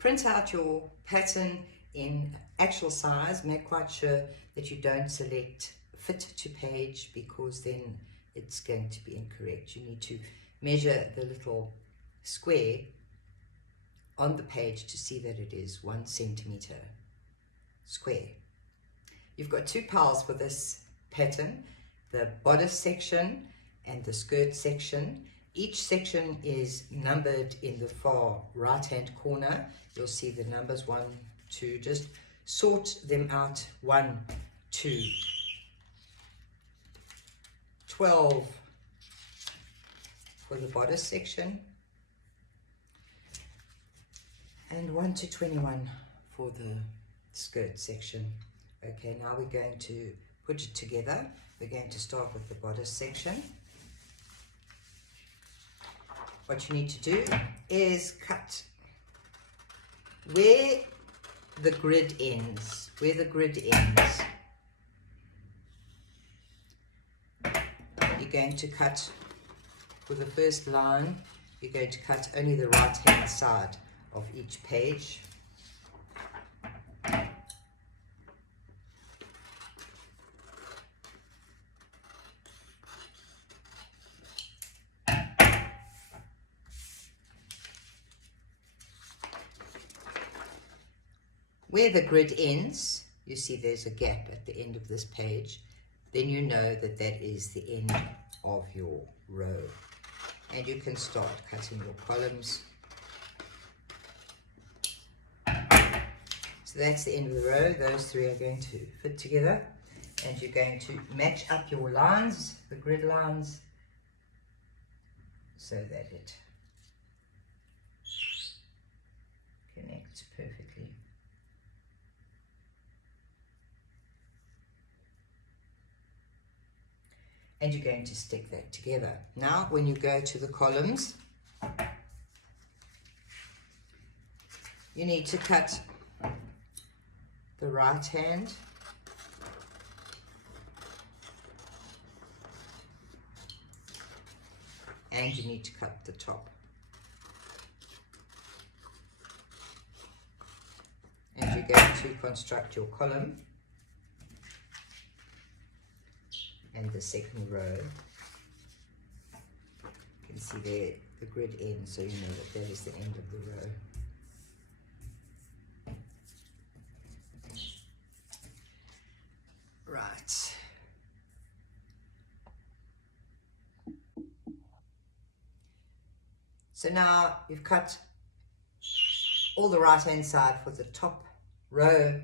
print out your pattern in actual size. Make quite sure that you don't select fit to page, because then it's going to be incorrect. You need to measure the little square on the page to see that it is 1 centimeter square. You've got 2 piles for this pattern, the bodice section and the skirt section. Each section is numbered in the far right hand corner. You'll see the numbers 1, 2, just sort them out. 1, 2, 12 for the bodice section, and 1 to 21 for the skirt section. Okay, now we're going to put it together. We're going to start with the bodice section. What you need to do is cut where the grid ends, you're going to cut for the first line. You're going to cut only the right hand side of each page. Where the grid ends, you see there's a gap at the end of this page, then you know that that is the end of your row. And you can start cutting your columns. So that's the end of the row. Those 3 are going to fit together, and you're going to match up your lines, the grid lines, so that it connects perfectly. And you're going to stick that together. Now, when you go to the columns, you need to cut the right hand and you need to cut the top. And you're going to construct your column and the second row. You can see there the grid ends, so you know that that is the end of the row. Right. So now you've cut all the right hand side for the top row,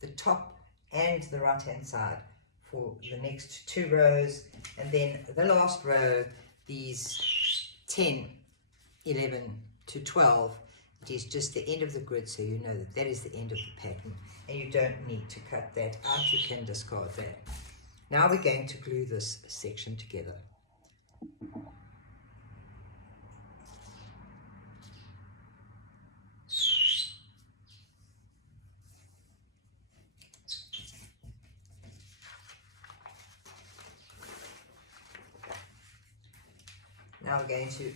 the top and the right hand side for the next 2 rows, and then the last row, these 10, 11 to 12, it is just the end of the grid, so you know that that is the end of the pattern, and you don't need to cut that out. You can discard that. Now we're going to glue this section together. Now we're going to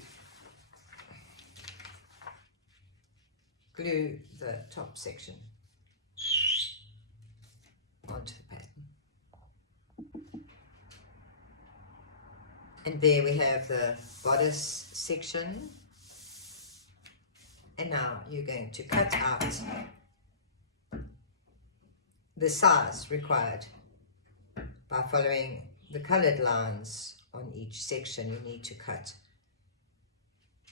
glue the top section onto the pattern. And there we have the bodice section. And now you're going to cut out the size required by following the colored lines on each section. You need to cut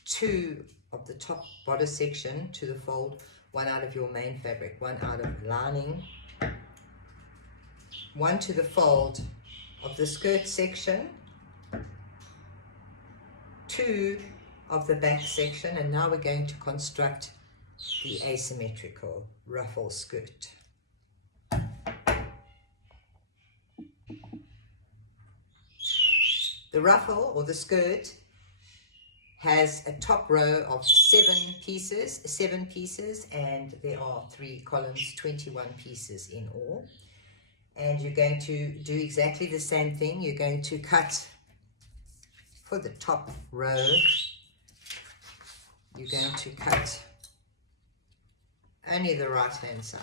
2 of the top bodice section to the fold, 1 out of your main fabric, 1 out of lining, 1 to the fold of the skirt section, 2 of the back section, and now we're going to construct the asymmetrical ruffle skirt. The ruffle or the skirt has a top row of 7 pieces, and there are 3 columns, 21 pieces in all. And you're going to do exactly the same thing. You're going to cut for the top row. You're going to cut only the right hand side.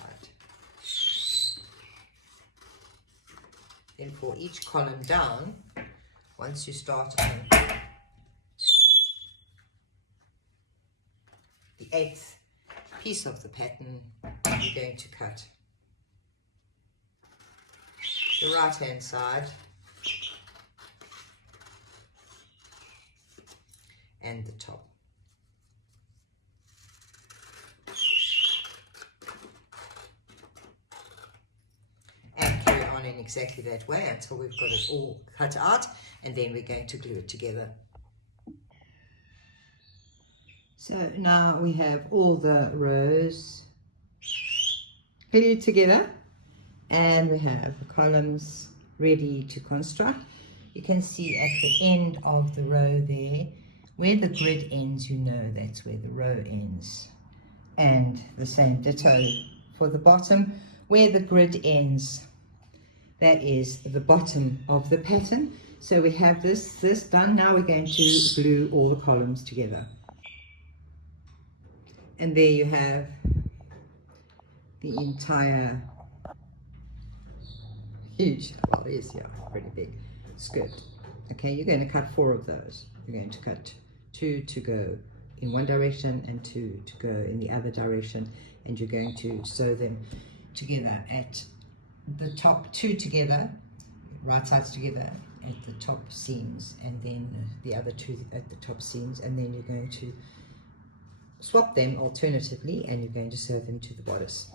Then for each column down, once you start on the 8th piece of the pattern, you're going to cut the right hand side and the top. And carry on in exactly that way until we've got it all cut out, and then we're going to glue it together. So now we have all the rows glued together, and we have the columns ready to construct. You can see at the end of the row there, where the grid ends, you know that's where the row ends. And the same ditto for the bottom, where the grid ends, that is the bottom of the pattern. So we have this done. Now we're going to glue all the columns together. And there you have the entire huge, well, yes, yeah, pretty big skirt. Okay, you're going to cut 4 of those. You're going to cut 2 to go in one direction and 2 to go in the other direction, and you're going to sew them together at the top, 2 together, right sides together at the top seams, and then the other 2 at the top seams, and then you're going to swap them alternatively, and you're going to sew them to the bodice.